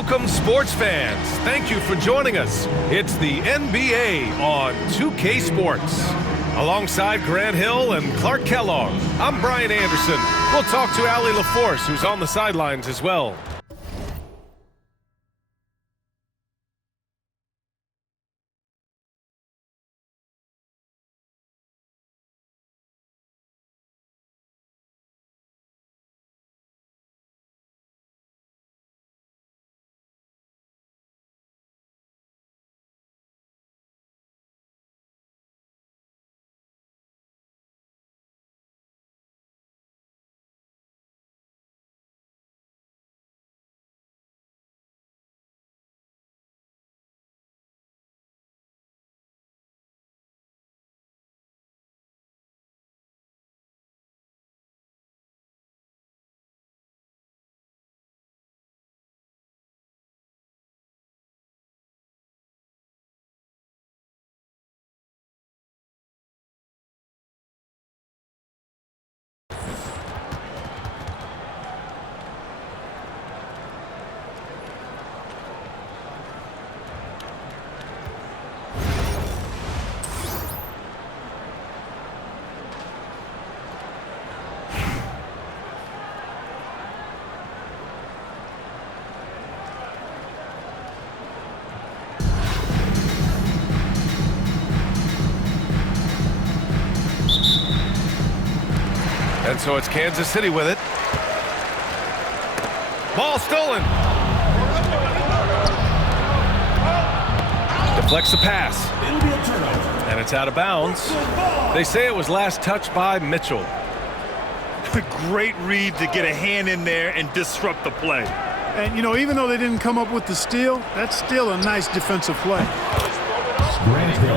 Welcome, sports fans. Thank you for joining us. It's the NBA on 2K Sports. Alongside Grant Hill and Clark Kellogg, I'm Brian Anderson. We'll talk to Allie LaForce, who's on the sidelines as well. And so it's Kansas City with it. Ball stolen. Deflects the pass. It'll be a turnover. And it's out of bounds. They say it was last touched by Mitchell. Great read to get a hand in there and disrupt the play. And, you know, even though they didn't come up with the steal, that's still a nice defensive play.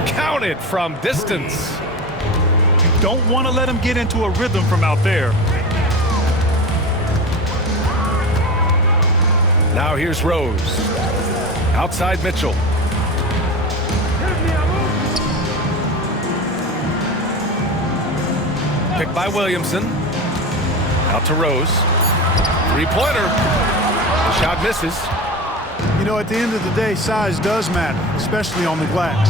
Counted from distance. Don't want to let him get into a rhythm from out there. Now here's Rose. Outside Mitchell. Picked by Williamson. Out to Rose. Three-pointer. The shot misses. You know, at the end of the day, size does matter, especially on the glass.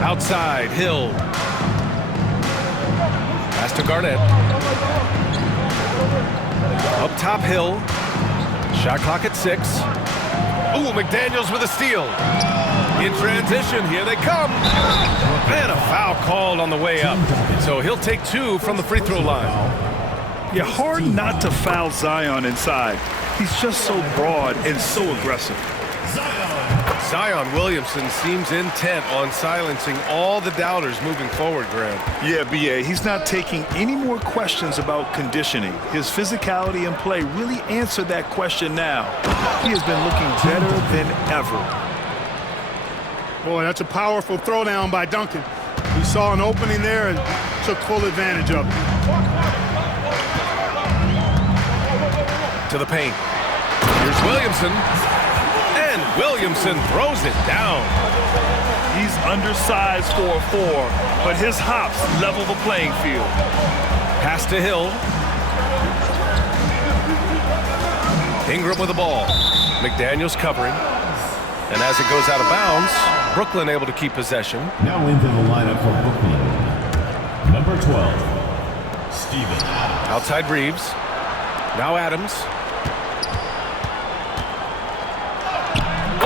Outside, Hill. Pass to Garnett. Up top, Hill. Shot clock at 6. Ooh, McDaniels with a steal. In transition, here they come. And a foul called on the way up. So he'll take 2 from the free throw line. Yeah, hard not to foul Zion inside. He's just so broad and so aggressive. Zion Williamson seems intent on silencing all the doubters moving forward, Grant. Yeah, B.A., he's not taking any more questions about conditioning. His physicality and play really answered that question now. He has been looking better than ever. Boy, that's a powerful throwdown by Duncan. He saw an opening there and took full advantage of it. To the paint. Here's Williamson. And Williamson throws it down. He's undersized for a 4, but his hops level the playing field. Pass to Hill. Ingram with the ball. McDaniels covering. And as it goes out of bounds, Brooklyn able to keep possession. Now into the lineup for Brooklyn. Number 12, Steven. Outside Reeves. Now Adams.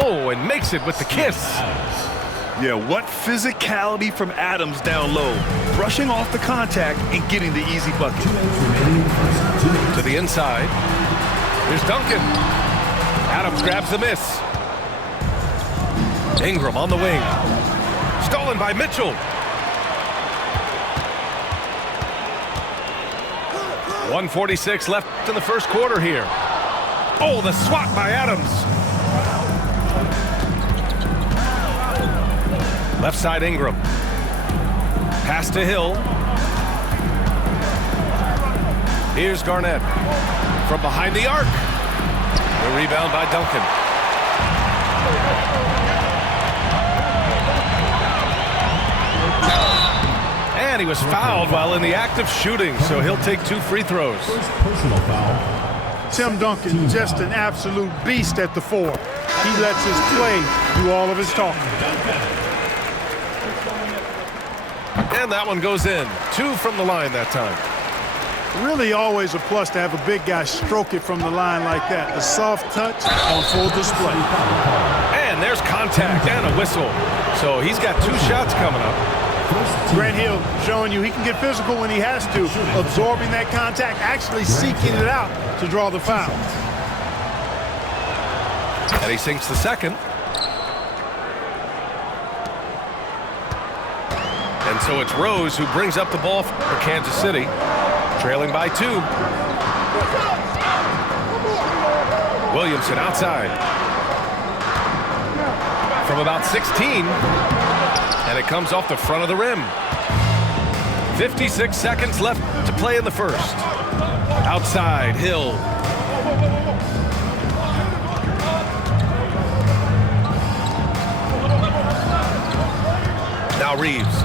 Oh, and makes it with the kiss. Yeah, what physicality from Adams down low. Brushing off the contact and getting the easy bucket. To the inside. Here's Duncan. Adams grabs the miss. Ingram on the wing. Stolen by Mitchell. 1:46 left in the first quarter here. Oh, the swat by Adams. Left side Ingram. Pass to Hill. Here's Garnett. From behind the arc. The rebound by Duncan. And he was fouled while in the act of shooting, so he'll take 2 free throws. First personal foul. Tim Duncan, just an absolute beast at the 4. He lets his play do all of his talking. And that one goes in. 2 from the line that time. Really always a plus to have a big guy stroke it from the line like that. The soft touch on full display. And there's contact and a whistle. So he's got 2 shots coming up. Grant Hill showing you he can get physical when he has to, absorbing that contact, actually seeking it out to draw the foul. And he sinks the second. And so it's Rose who brings up the ball for Kansas City, trailing by 2. Williamson outside. From about 16. And it comes off the front of the rim. 56 seconds left to play in the first. Outside, Hill. Now Reeves.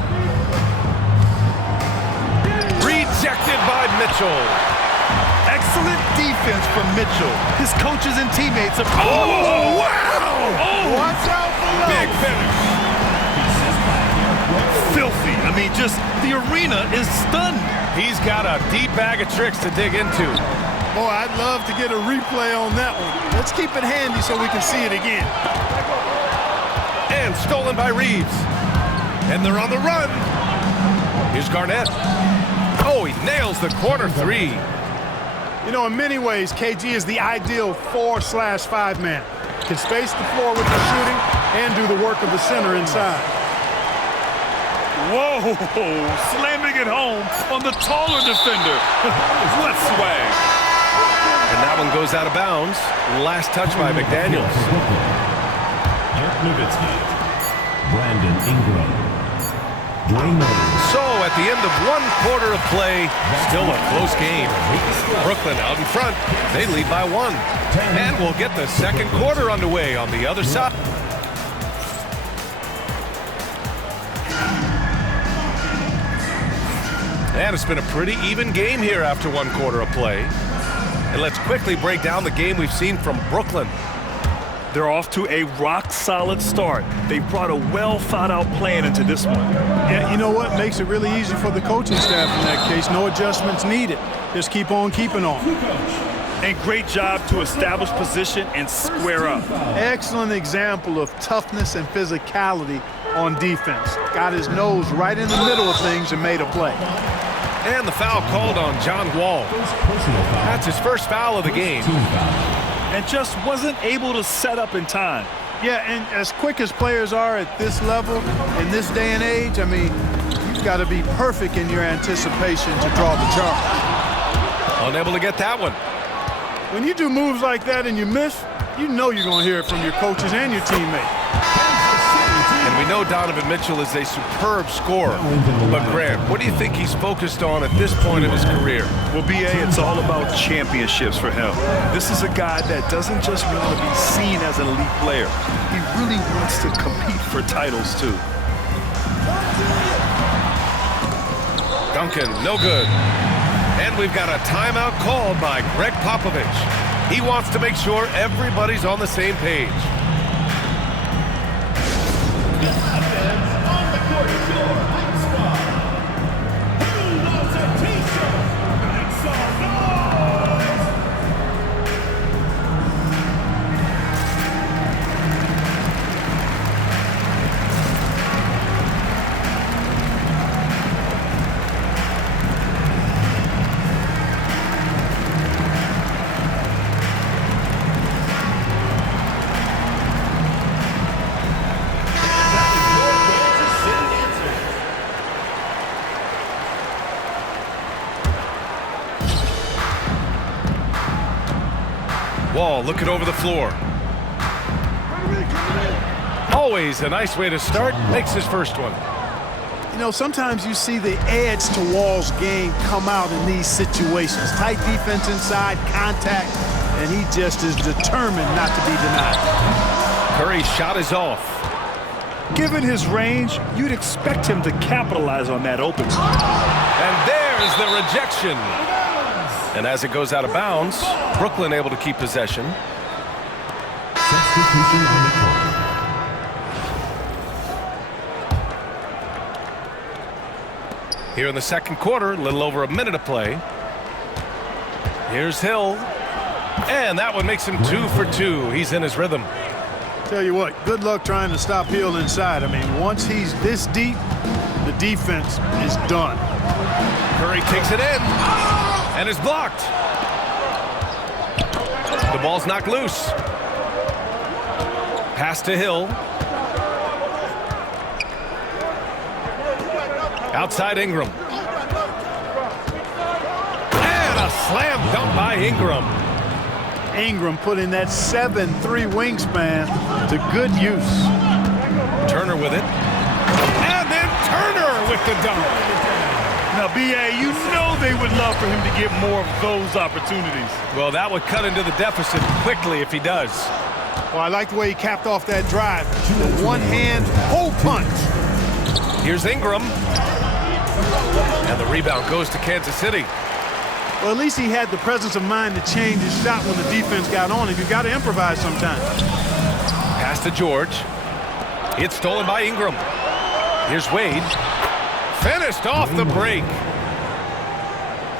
Rejected by Mitchell. Excellent defense from Mitchell. His coaches and teammates are... Oh, wow! Oh, Watch out for Love. big finish. filthy. I mean, just the arena is stunned. He's got a deep bag of tricks to dig into. Boy, I'd love to get a replay on that one. Let's keep it handy so we can see it again. And stolen by Reeves. And they're on the run. Here's Garnett. Oh, he nails the corner 3. You know, in many ways, KG is the ideal 4/5 man. Can space the floor with the shooting and do the work of the center inside. Whoa, slamming it home on the taller defender. What swag. And that one goes out of bounds. Last touch by McDaniels. Dirk Nowitzki, Brandon Ingram, Dwayne Wade. So at the end of 1 quarter of play, still a close game. Brooklyn out in front. They lead by 1. And we'll get the second quarter underway on the other side. And it's been a pretty even game here after 1 quarter of play. And let's quickly break down the game we've seen from Brooklyn. They're off to a rock-solid start. They brought a well-thought-out plan into this one. Yeah, you know what? Makes it really easy for the coaching staff in that case. No adjustments needed. Just keep on keeping on. And great job to establish position and square up. Excellent example of toughness and physicality on defense. Got his nose right in the middle of things and made a play. And the foul called on John Wall. That's his first foul of the game. And just wasn't able to set up in time. Yeah, and as quick as players are at this level, in this day and age, I mean, you've got to be perfect in your anticipation to draw the charge. Unable to get that one. When you do moves like that and you miss, you know you're going to hear it from your coaches and your teammates. And we know Donovan Mitchell is a superb scorer. But Grant, what do you think he's focused on at this point of his career? Well, B.A., it's all about championships for him. This is a guy that doesn't just want to be seen as an elite player. He really wants to compete for titles, too. Duncan, no good. And we've got a timeout called by Greg Popovich. He wants to make sure everybody's on the same page. Wall looking over the floor. Always a nice way to start. Makes his first one. You know, sometimes you see the edge to Wall's game come out in these situations. Tight defense inside, contact, and he just is determined not to be denied. Curry's shot is off. Given his range, you'd expect him to capitalize on that opening. And there's the rejection. And as it goes out of bounds, Brooklyn able to keep possession. Substitution on the court. Here in the second quarter, a little over a minute to play. Here's Hill. And that one makes him 2 for 2. He's in his rhythm. Tell you what, good luck trying to stop Hill inside. I mean, once he's this deep, the defense is done. Curry takes it in and is blocked. The ball's knocked loose. Pass to Hill. Outside Ingram. And a slam dunk by Ingram. Ingram putting that 7'3" wingspan to good use. Turner with it. And then Turner with the dunk. Now, B.A., you know they would love for him to get more of those opportunities. Well, that would cut into the deficit quickly if he does. Well, I like the way he capped off that drive. The one-hand hole punch. Here's Ingram. And the rebound goes to Kansas City. Well, at least he had the presence of mind to change his shot when the defense got on him. You've got to improvise sometimes. Pass to George. It's stolen by Ingram. Here's Wade. Finished off the break.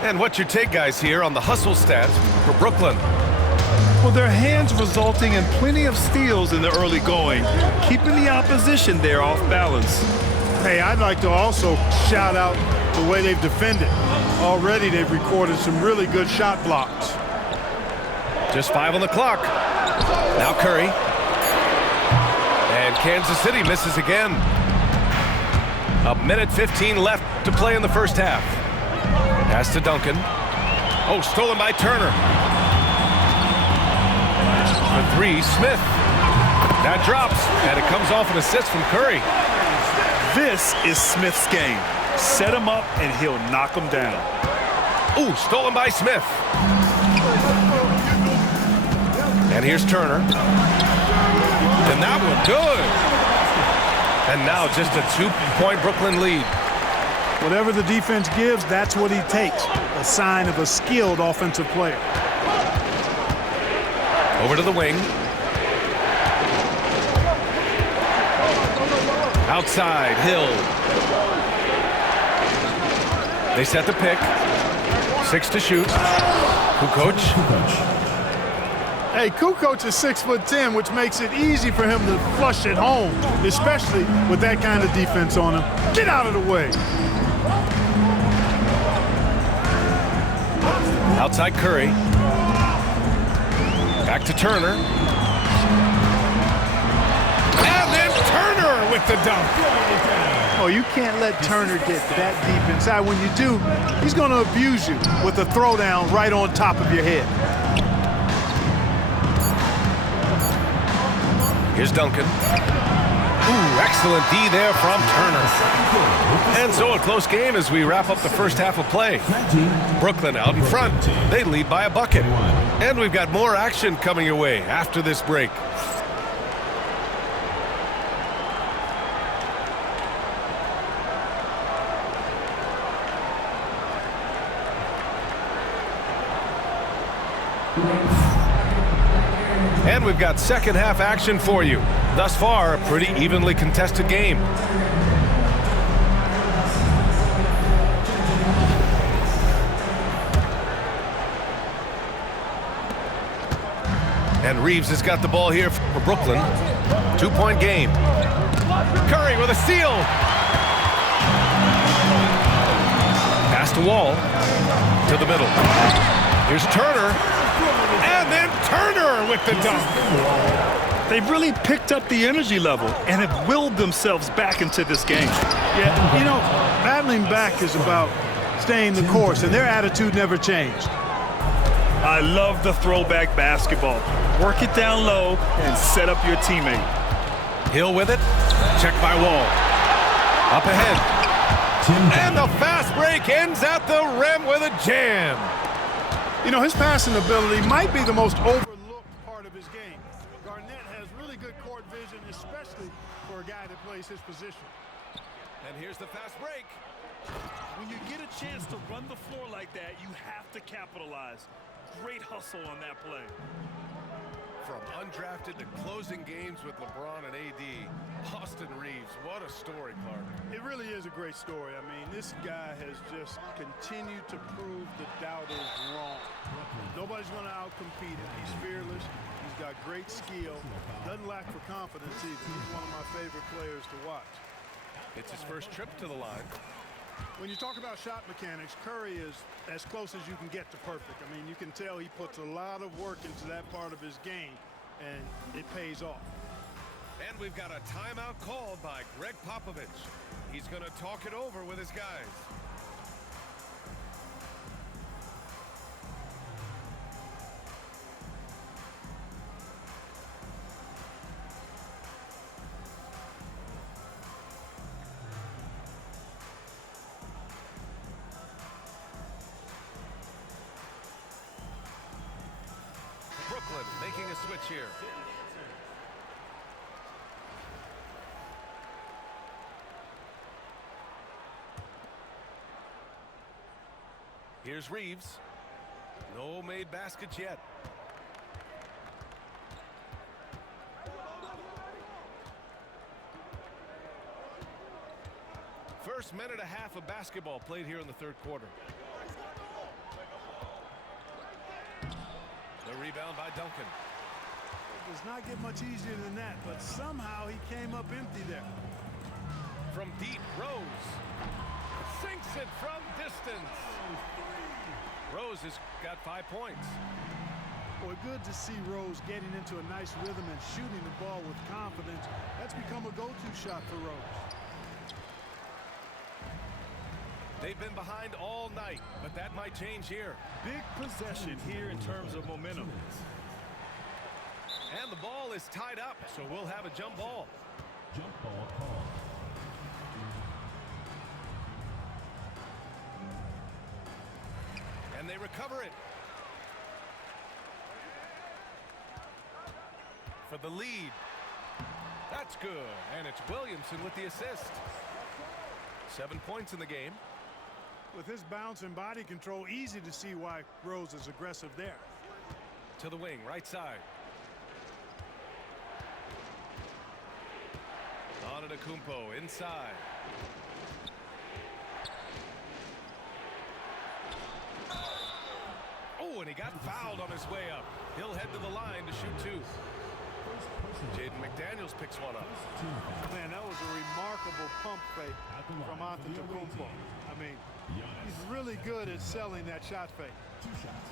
And what's your take, guys, here on the hustle stats for Brooklyn? Well, their hands resulting in plenty of steals in the early going, keeping the opposition there off balance. Hey, I'd like to also shout out the way they've defended. Already they've recorded some really good shot blocks. Just 5 on the clock. Now Curry. And Kansas City misses again. 1:15 left to play in the first half. Pass to Duncan. Oh, stolen by Turner. For 3, Smith. That drops, and it comes off an assist from Curry. This is Smith's game. Set him up, and he'll knock him down. Ooh, stolen by Smith. And here's Turner. And that one, good. And now just a 2-point Brooklyn lead. Whatever the defense gives, that's what he takes. A sign of a skilled offensive player. Over to the wing. Outside, Hill. They set the pick. 6 to shoot. Kukoc. Hey, Kukoc is 6'10", which makes it easy for him to flush it home, especially with that kind of defense on him. Get out of the way. Outside Curry. Back to Turner. And then Turner with the dunk. Oh, you can't let Turner get that deep inside. When you do, he's going to abuse you with a throwdown right on top of your head. Here's Duncan. Ooh, excellent D there from Turner. And so a close game as we wrap up the first half of play. Brooklyn out in front. They lead by a bucket. And we've got more action coming your way after this break. And we've got second half action for you. Thus far, a pretty evenly contested game. And Reeves has got the ball here for Brooklyn. 2-point game. Curry with a steal. Pass to Wall. To the middle. Here's Turner. And then Turner with the dunk. They've really picked up the energy level and have willed themselves back into this game. Yeah, you know, battling back is about staying the course, and their attitude never changed. I love the throwback basketball. Work it down low and set up your teammate. Hill with it. Checked by Wall. Up ahead. And the fast break ends at the rim with a jam. You know, his passing ability might be the most overlooked part of his game. Garnett has really good court vision, especially for a guy that plays plays his position. And here's the fast break. When you get a chance to run the floor like that, you have to capitalize. Great hustle on that play. From undrafted to closing games with LeBron and AD, Austin Reaves, what a story, Clark. It really is a great story. I mean, this guy has just continued to prove the doubters wrong. Nobody's going to outcompete him. He's fearless. He's got great skill. Doesn't lack for confidence either. He's one of my favorite players to watch. It's his first trip to the line. When you talk about shot mechanics, Curry is as close as you can get to perfect. I mean, you can tell he puts a lot of work into that part of his game, and it pays off. And we've got a timeout called by Greg Popovich. He's going to talk it over with his guys. Brooklyn making a switch here. Here's Reaves. No made baskets yet. First minute and a half of basketball played here in the third quarter. The rebound by Duncan. It does not get much easier than that, but somehow he came up empty there. From deep, Rose sinks it from distance. Rose has got 5 points. Boy, good to see Rose getting into a nice rhythm and shooting the ball with confidence. That's become a go-to shot for Rose. They've been behind all night, but that might change here. Big possession here in terms of momentum. And the ball is tied up, so we'll have a jump ball. Jump ball called. And they recover it. For the lead. That's good. And it's Williamson with the assist. 7 points in the game. With his bounce and body control, easy to see why Rose is aggressive there. To the wing, right side. Antetokounmpo inside. Oh, and he got fouled on his way up. He'll head to the line to shoot two. Jaden McDaniels picks one up. Man, that was a remarkable pump fake from Antetokounmpo. I mean, he's really good at selling that shot fake. 2 shots.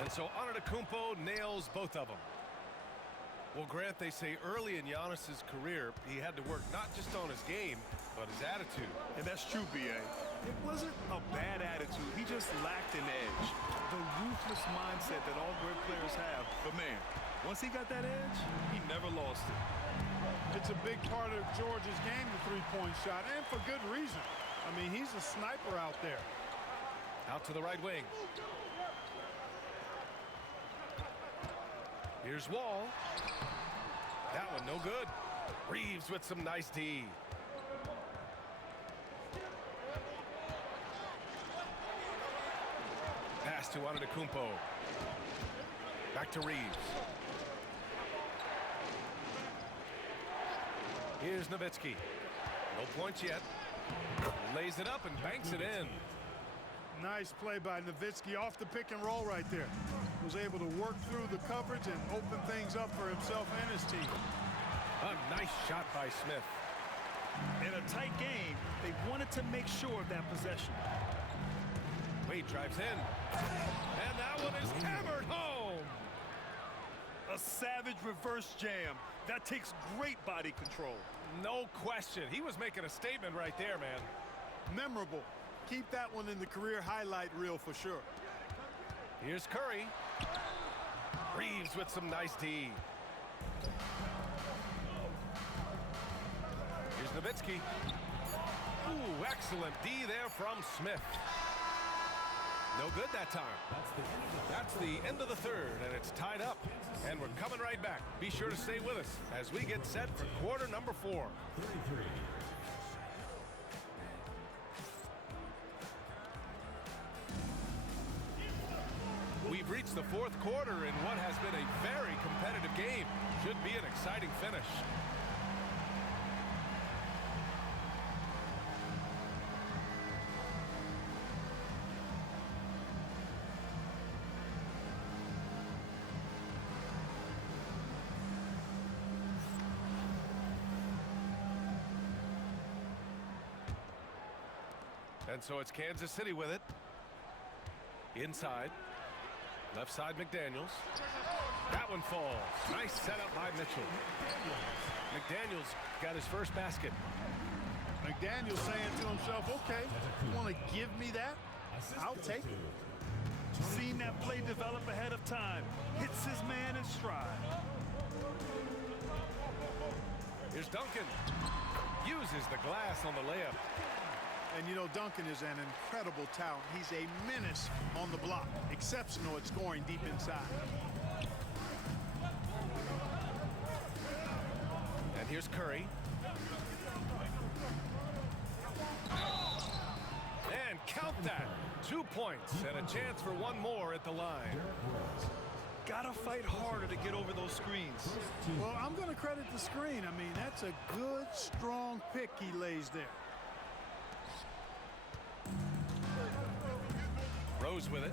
And so Antetokounmpo nails both of them. Well, Grant, they say early in Giannis's career, he had to work not just on his game, but his attitude. And that's true, B.A. It wasn't a bad attitude. He just lacked an edge. The ruthless mindset that all great players have. But, man, once he got that edge, he never lost it. It's a big part of George's game, the three-point shot, and for good reason. I mean, he's a sniper out there. Out to the right wing. Here's Wall. That one no good. Reaves with some nice D. Pass to Antetokounmpo. Back to Reaves. Here's Nowitzki. No points yet. Lays it up and banks it in. Nice play by Nowitzki off the pick and roll right there. Was able to work through the coverage and open things up for himself and his team. A nice shot by Smith. In a tight game, they wanted to make sure of that possession. Wade drives in. And that one is hammered home. A savage reverse jam. That takes great body control. No question. He was making a statement right there, man. Memorable. Keep that one in the career highlight reel for sure. Here's Curry. Reaves with some nice D. Here's Nowitzki. Ooh, excellent D there from Smith. No good that time. That's the end of the third, and it's tied up. And we're coming right back. Be sure to stay with us as we get set for quarter number 4. 33. We've reached the fourth quarter in what has been a very competitive game. Should be an exciting finish. And so it's Kansas City with it. Inside. Left side, McDaniels. That one falls. Nice setup by Mitchell. McDaniels got his first basket. McDaniels saying to himself, okay, you want to give me that? I'll take it. Seen that play develop ahead of time. Hits his man in stride. Here's Duncan. Uses the glass on the layup. And, you know, Duncan is an incredible talent. He's a menace on the block. Exceptional at scoring deep inside. And here's Curry. And count that. 2 points and a chance for one more at the line. Gotta fight harder to get over those screens. Well, I'm going to credit the screen. I mean, that's a good, strong pick he lays there. Rose with it.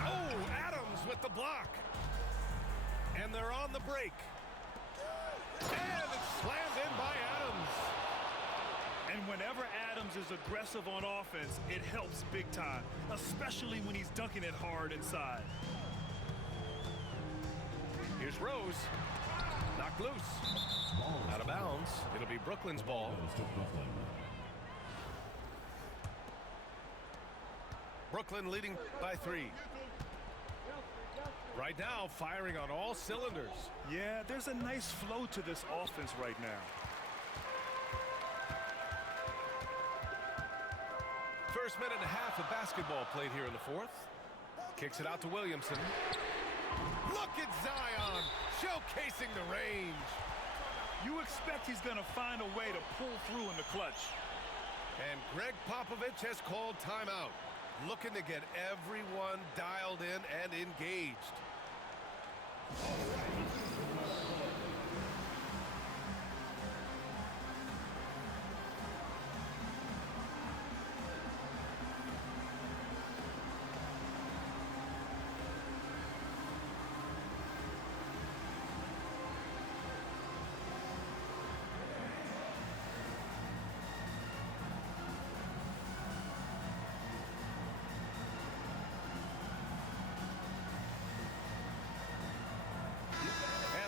Oh, Adams with the block. And they're on the break. And it's slammed in by Adams. And whenever Adams is aggressive on offense, it helps big time, especially when he's dunking it hard inside. Here's Rose. Knocked loose. Out of bounds. It'll be Brooklyn's ball. Brooklyn leading by 3. Right now, firing on all cylinders. Yeah, there's a nice flow to this offense right now. First minute and a half of basketball played here in the fourth. Kicks it out to Williamson. Look at Zion showcasing the range. You expect he's going to find a way to pull through in the clutch. And Greg Popovich has called timeout. Looking to get everyone dialed in and engaged.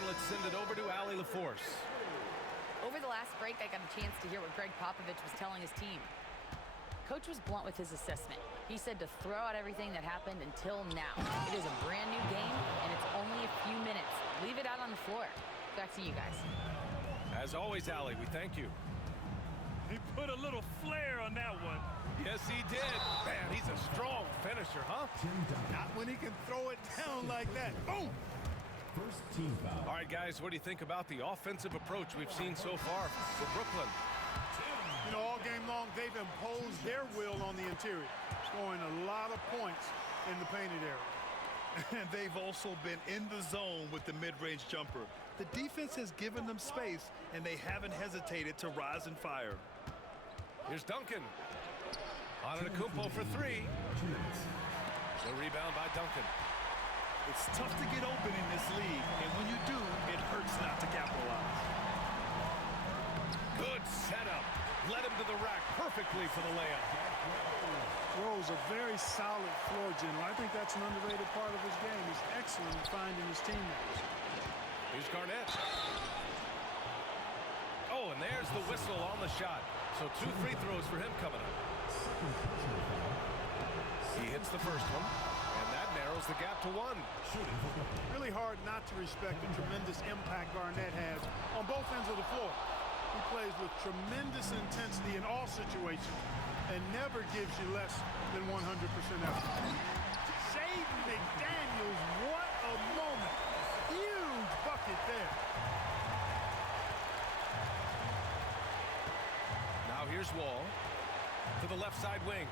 Let's send it over to Allie LaForce. Over the last break, I got a chance to hear what Greg Popovich was telling his team. Coach was blunt with his assessment. He said to throw out everything that happened until now. It is a brand new game, and it's only a few minutes. Leave it out on the floor. Back to you guys. As always, Allie, we thank you. He put a little flair on that one. Yes, he did. Man, he's a strong finisher, huh? Not when he can throw it down like that. Boom! First team foul. All right, guys, what do you think about the offensive approach we've seen so far for Brooklyn? You know, all game long, they've imposed their will on the interior, scoring a lot of points in the painted area. And they've also been in the zone with the mid-range jumper. The defense has given them space, and they haven't hesitated to rise and fire. Here's Duncan. Antetokounmpo for 3. The rebound by Duncan. It's tough to get open in this league, and when you do, it hurts not to capitalize. Good setup. Led him to the rack perfectly for the layup. Rose, a very solid floor general. I think that's an underrated part of his game. He's excellent in finding his teammates. Here's Garnett. Oh, and there's the whistle on the shot. So 2 free throws for him coming up. He hits the first one. That narrows the gap to 1. Really hard not to respect the tremendous impact Garnett has on both ends of the floor. He plays with tremendous intensity in all situations. and never gives you less than 100% effort. Jaden McDaniels, what a moment. Huge bucket there. Now here's Wall to the left side wing.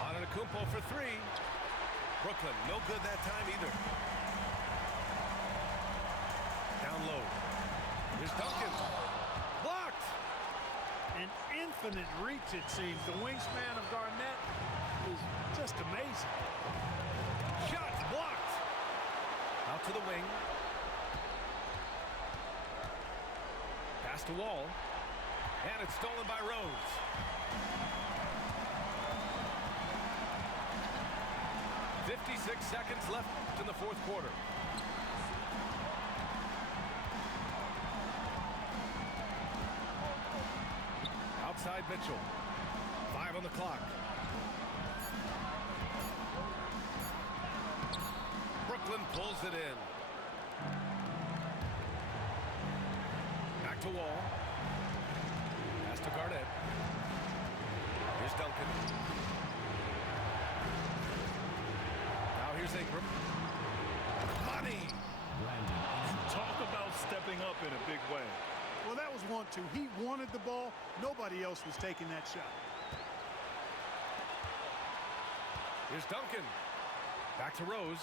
Antetokounmpo for three. Brooklyn, no good that time either. Down low. Here's Duncan. Blocked. An infinite reach, it seems. The wingspan of Garnett is just amazing. Shots blocked. Out to the wing. Pass to Wall. And it's stolen by Rose. .56 seconds left in the fourth quarter. Outside Mitchell. 5 on the clock. Brooklyn pulls it in. Back to Wall. Pass to Garnett. Here's Duncan. Now here's Ingram. Money. Talk about stepping up in a big way. Well, that was 1-2. He wanted the ball. Nobody else was taking that shot. Here's Duncan. Back to Rose.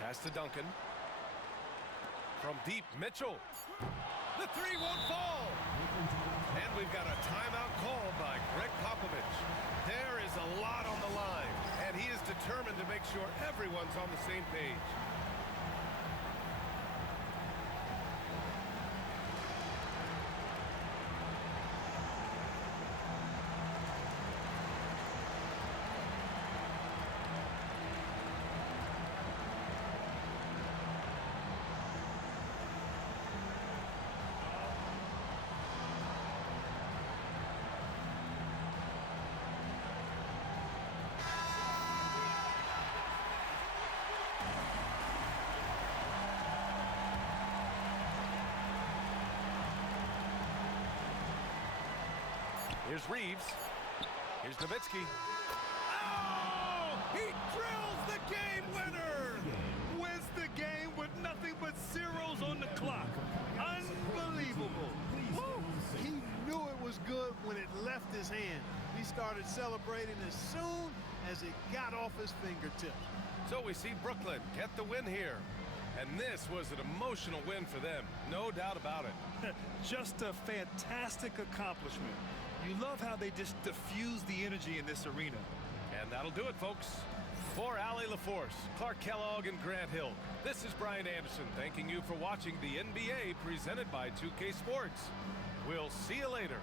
Pass to Duncan. From deep, Mitchell. The three won't fall. And we've got a timeout called by Greg Popovich. There is a lot on the line, and he is determined to make sure everyone's on the same page. Here's Reeves. Here's Nowitzki. Oh! He drills the game winner! Wins the game with nothing but zeros on the clock. Unbelievable. Woo! He knew it was good when it left his hand. He started celebrating as soon as it got off his fingertips. So we see Brooklyn get the win here. And this was an emotional win for them. No doubt about it. Just a fantastic accomplishment. You love how they just diffuse the energy in this arena. And that'll do it, folks. For Allie LaForce, Clark Kellogg, and Grant Hill, this is Brian Anderson thanking you for watching the NBA presented by 2K Sports. We'll see you later.